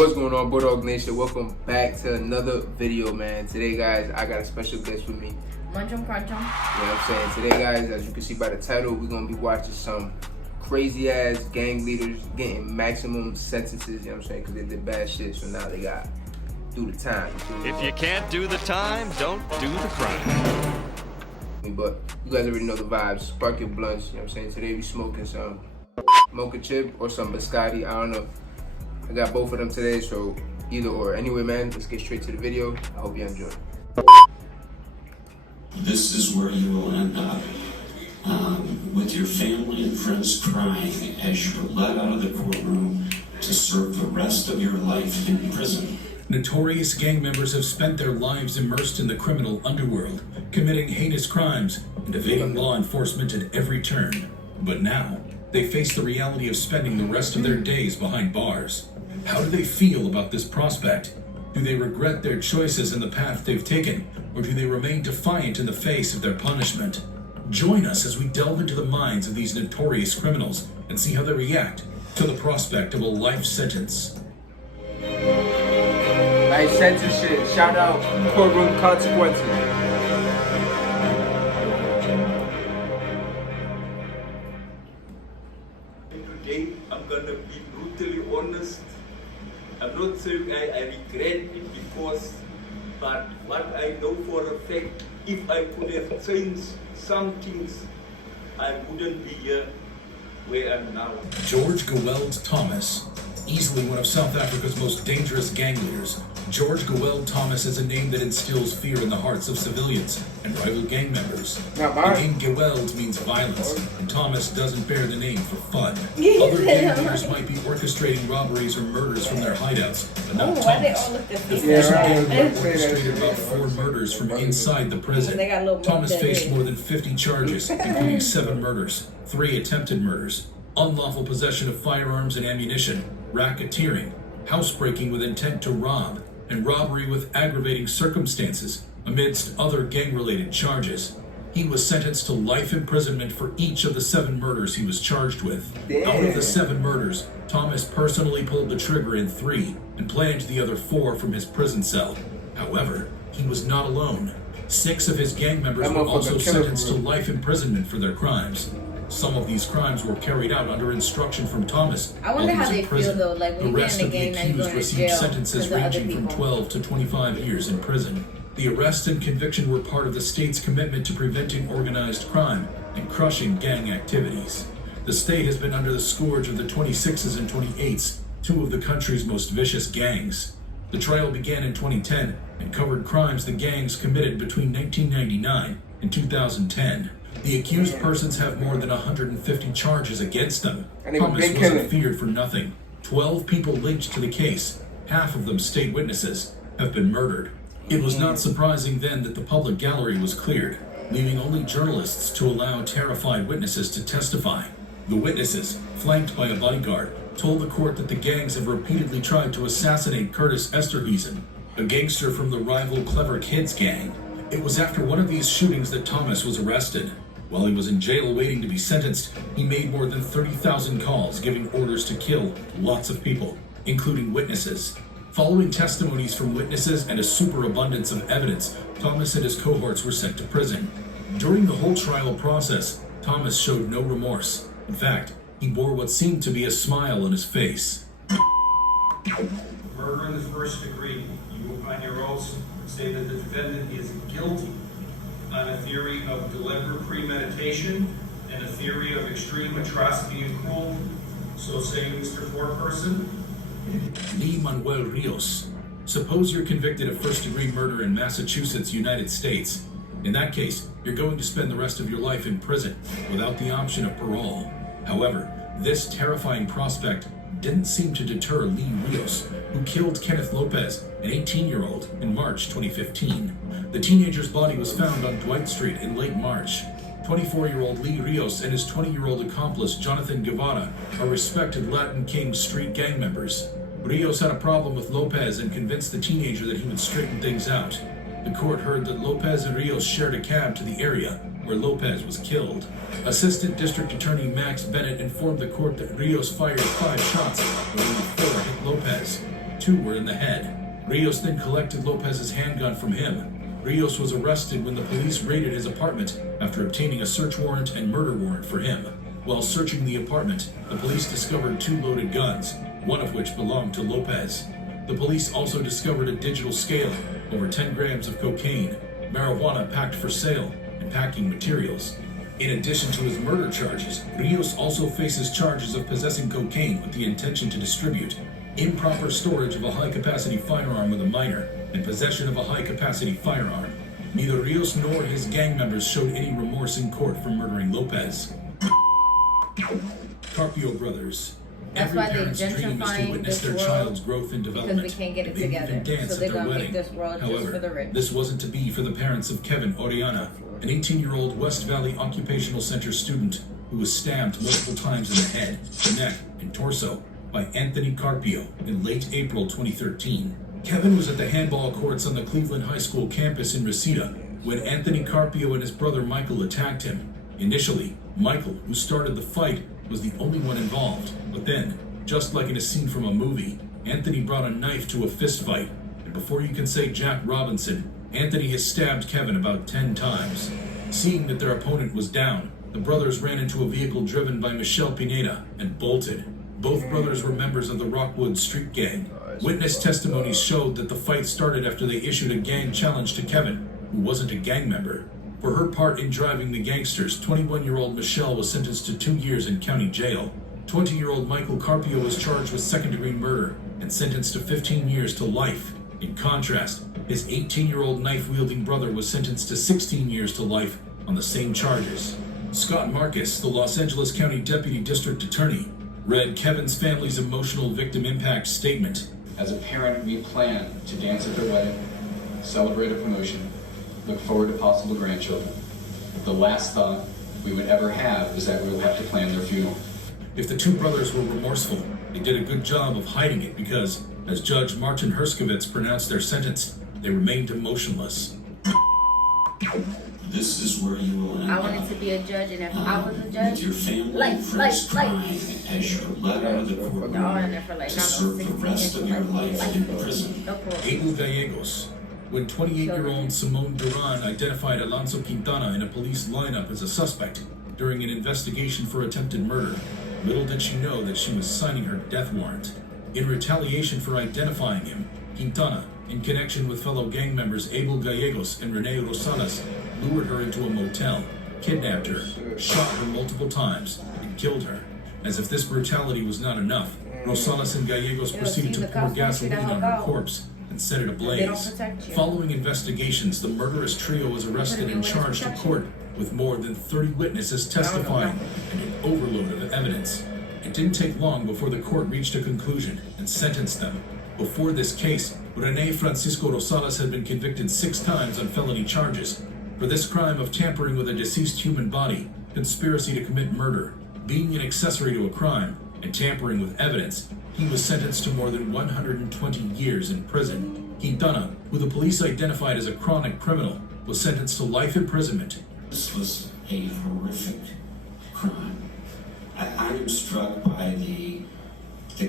What's going on, Bulldog Nation? Welcome back to another video, man. Today, guys, I got a special guest with me. Munchum crunchum. You know what I'm saying? Today, guys, as you can see by the title, we're going to be watching some crazy-ass gang leaders getting maximum sentences, you know what I'm saying? Because they did bad shit, so now they got to do the time. If you can't do the time, don't do the crime. But you guys already know the vibes. Spark your blunts, you know what I'm saying? Today, we smoking some mocha chip or some biscotti, I don't know. I got both of them today, so either or. Anyway, man, let's get straight to the video. I hope you enjoy. This is where you will end up, with your family and friends crying as you're led out of the courtroom to serve the rest of your life in prison. Notorious gang members have spent their lives immersed in the criminal underworld, committing heinous crimes and evading law enforcement at every turn. But now, they face the reality of spending the rest of their days behind bars. How do they feel about this prospect? Do they regret their choices and the path they've taken, or do they remain defiant in the face of their punishment? Join us as we delve into the minds of these notorious criminals and see how they react to the prospect of a life sentence. Life sentence shit. Shout out courtroom consequences. Today, I'm gonna be brutally honest. I'm not saying I regret it but what I know for a fact, if I could have changed some things, I wouldn't be here where I'm now. George Geweld Thomas, easily one of South Africa's most dangerous gang leaders. George Geweld Thomas is a name that instills fear in the hearts of civilians and rival gang members. Not The mine. name Geweld means violence, and Thomas doesn't bear the name for fun. Other gang leaders might be orchestrating robberies or murders from their hideouts, but not Why they Thomas. all look the The same? Folsom gang right. leader orchestrated about 4 murders from inside the prison. They got a little Thomas more faced dead. more than 50 charges, including 7 murders, 3 attempted murders, unlawful possession of firearms and ammunition, racketeering, housebreaking with intent to rob, and robbery with aggravating circumstances, amidst other gang-related charges. He was sentenced to life imprisonment for each of the 7 murders he was charged with. Out of the 7 murders, Thomas personally pulled the trigger in 3 and planned the other 4 from his prison cell. However, he was not alone. 6 of his gang members That were motherfucker also killed sentenced to him. life imprisonment for their crimes. Some of these crimes were carried out under instruction from Thomas. I wonder while he was how in they feel prison. though, like The when you rest get in of the the gang, now you're accused going to received jail sentences because of other ranging from people. 12 to 25 years in prison. The arrest and conviction were part of the state's commitment to preventing organized crime and crushing gang activities. The state has been under the scourge of the 26s and 28s, 2 of the country's most vicious gangs. The trial began in 2010 and covered crimes the gangs committed between 1999 and 2010. The accused persons have more than 150 charges against them. And they Thomas been wasn't killing. feared for nothing. 12 people linked to the case, half of them state witnesses, have been murdered. It was not surprising then that the public gallery was cleared, leaving only journalists to allow terrified witnesses to testify. The witnesses, flanked by a bodyguard, told the court that the gangs have repeatedly tried to assassinate Curtis Esterhuizen, a gangster from the rival Clever Kids gang. It was after one of these shootings that Thomas was arrested. While he was in jail waiting to be sentenced, he made more than 30,000 calls giving orders to kill lots of people, including witnesses. Following testimonies from witnesses and a superabundance of evidence, Thomas and his cohorts were sent to prison. During the whole trial process, Thomas showed no remorse. In fact, he bore what seemed to be a smile on his face. Murder in the first degree, you upon your oaths say that the defendant is guilty on a theory of deliberate premeditation and a theory of extreme atrocity and cruelty. So say, Mr. Foreperson. Lee Manuel Rios. Suppose you're convicted of first-degree murder in Massachusetts, United States. In that case, you're going to spend the rest of your life in prison without the option of parole. However, this terrifying prospect didn't seem to deter Lee Rios, who killed Kenneth Lopez, an 18-year-old, in March 2015. The teenager's body was found on Dwight Street in late March. 24-year-old Lee Rios and his 20-year-old accomplice Jonathan Guevara are respected Latin King street gang members. Rios had a problem with Lopez and convinced the teenager that he would straighten things out. The court heard that Lopez and Rios shared a cab to the area where Lopez was killed. Assistant District Attorney Max Bennett informed the court that Rios fired 5 shots, but only 4 hit Lopez. 2 were in the head. Rios then collected Lopez's handgun from him. Rios was arrested when the police raided his apartment after obtaining a search warrant and murder warrant for him. While searching the apartment, the police discovered 2 loaded guns, one of which belonged to Lopez. The police also discovered a digital scale, over 10 grams of cocaine, marijuana packed for sale, and packing materials. In addition to his murder charges, Rios also faces charges of possessing cocaine with the intention to distribute, improper storage of a high-capacity firearm with a minor, and possession of a high-capacity firearm. Neither Rios nor his gang members showed any remorse in court for murdering Lopez. Carpio brothers. That's Every why they're parent's dream is to gentrifying witness this their world, child's growth and development. because we can't get it They even together. dance So they're at their gonna wedding. make this world just However, for the rich. this wasn't to be for the parents of Kevin Oriana, an 18-year-old West Valley Occupational Center student who was stabbed multiple times in the head, neck, and torso by Anthony Carpio in late April 2013. Kevin was at the handball courts on the Cleveland High School campus in Reseda when Anthony Carpio and his brother Michael attacked him. Initially, Michael, who started the fight, was the only one involved, but then, just like in a scene from a movie, Anthony brought a knife to a fist fight, and before you can say Jack Robinson, Anthony has stabbed Kevin about 10 times. Seeing that their opponent was down, the brothers ran into a vehicle driven by Michelle Pineda and bolted. Both brothers were members of the Rockwood Street Gang. Witness testimonies showed that the fight started after they issued a gang challenge to Kevin, who wasn't a gang member. For her part in driving the gangsters, 21-year-old Michelle was sentenced to 2 years in county jail. 20-year-old Michael Carpio was charged with second-degree murder and sentenced to 15 years to life. In contrast, his 18-year-old knife-wielding brother was sentenced to 16 years to life on the same charges. Scott Marcus, the Los Angeles County Deputy District Attorney, read Kevin's family's emotional victim impact statement. As a parent, we plan to dance at their wedding, celebrate a promotion, look forward to possible grandchildren. The last thought we would ever have is that we will have to plan their funeral. If the 2 brothers were remorseful, they did a good job of hiding it because, as Judge Martin Herskovitz pronounced their sentence, they remained emotionless. This is where you will end I up. wanted to be a judge, and if I was a With judge, your family like, and friends crying as you're let out of the y'all in courtroom there for like, to serve the rest of your life in prison. no parole. Abel Gallegos. When 28-year-old Simone Duran identified Alonso Quintana in a police lineup as a suspect during an investigation for attempted murder, little did she know that she was signing her death warrant. In retaliation for identifying him, Quintana, in connection with fellow gang members Abel Gallegos and Rene Rosales, lured her into a motel, kidnapped her, shot her multiple times, and killed her. As if this brutality was not enough, Rosales and Gallegos proceeded to pour gasoline on her corpse and set it ablaze. Following investigations, the murderous trio was arrested and charged to court with more than 30 witnesses testifying and an overload of evidence. It didn't take long before the court reached a conclusion and sentenced them. Before this case, Rene Francisco Rosales had been convicted 6 times on felony charges. For this crime of tampering with a deceased human body, conspiracy to commit murder, being an accessory to a crime, and tampering with evidence, he was sentenced to more than 120 years in prison. Quintana, who the police identified as a chronic criminal, was sentenced to life imprisonment. This was a horrific crime. I am struck by the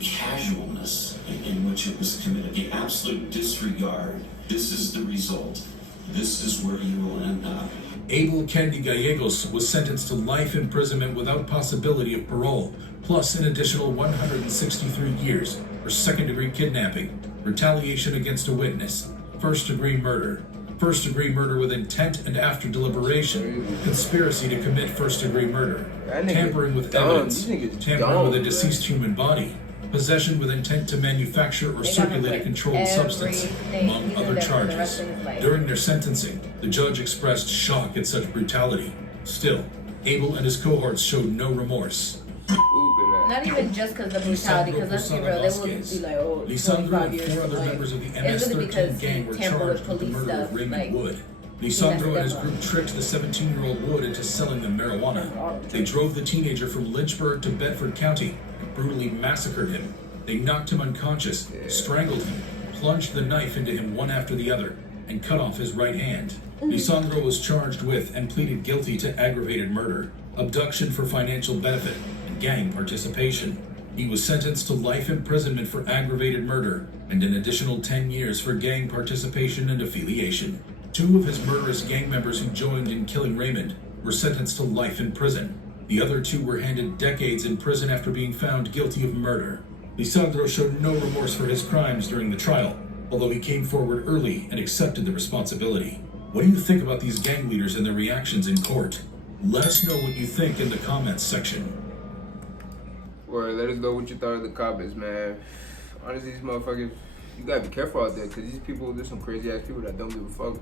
casualness in which it was committed, the absolute disregard. This is the result. This is where you will end up. Abel Candy Gallegos was sentenced to life imprisonment without possibility of parole, plus an additional 163 years for second-degree kidnapping, retaliation against a witness, first-degree murder with intent and after deliberation, conspiracy to commit first-degree murder, tampering with evidence, tampering with a deceased human body, possession with intent to manufacture or circulate a controlled substance, among other charges. During their sentencing, the judge expressed shock at such brutality. Still, Abel and his cohorts showed no remorse. Not even just because of the brutality, because let's be real, they wouldn't be like, oh, Lisandro 25 and years 4 to other life. members of the It's really MS-13 because gang he were tampered charged with with the police murder of stuff, Raymond like, Wood. messed Lisandro and his them group up. tricked the 17-year-old Wood into selling them marijuana. They drove the teenager from Lynchburg to Bedford County and brutally massacred him. They knocked him unconscious, strangled him, plunged the knife into him one after the other, and cut off his right hand. Lisandro was charged with and pleaded guilty to aggravated murder, abduction for financial benefit, and gang participation. He was sentenced to life imprisonment for aggravated murder and an additional 10 years for gang participation and affiliation. 2 of his murderous gang members who joined in killing Raymond were sentenced to life in prison. The other 2 were handed decades in prison after being found guilty of murder. Lisandro showed no remorse for his crimes during the trial, although he came forward early and accepted the responsibility. What do you think about these gang leaders and their reactions in court? Let us know what you think in the comments section. Or let us know what you thought of the comments, man. Honestly, these motherfuckers, you gotta be careful out there, because these people, there's some crazy ass people that don't give a fuck.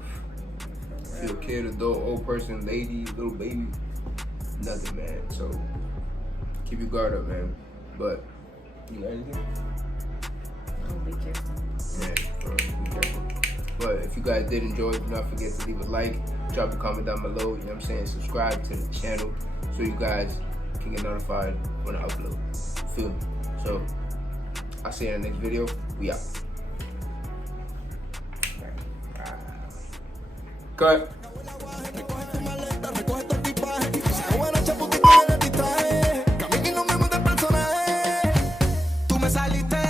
If you're a kid, adult, old person, lady, little baby, nothing, man. So keep your guard up, man. But you got anything? Oh, be careful. Yeah, be careful. But if you guys did enjoy, do not forget to leave a like, drop a comment down below, you know what I'm saying? Subscribe to the channel so you guys can get notified when I upload. Feel me? So I'll see you in the next video. We out. Cut. Tú me saliste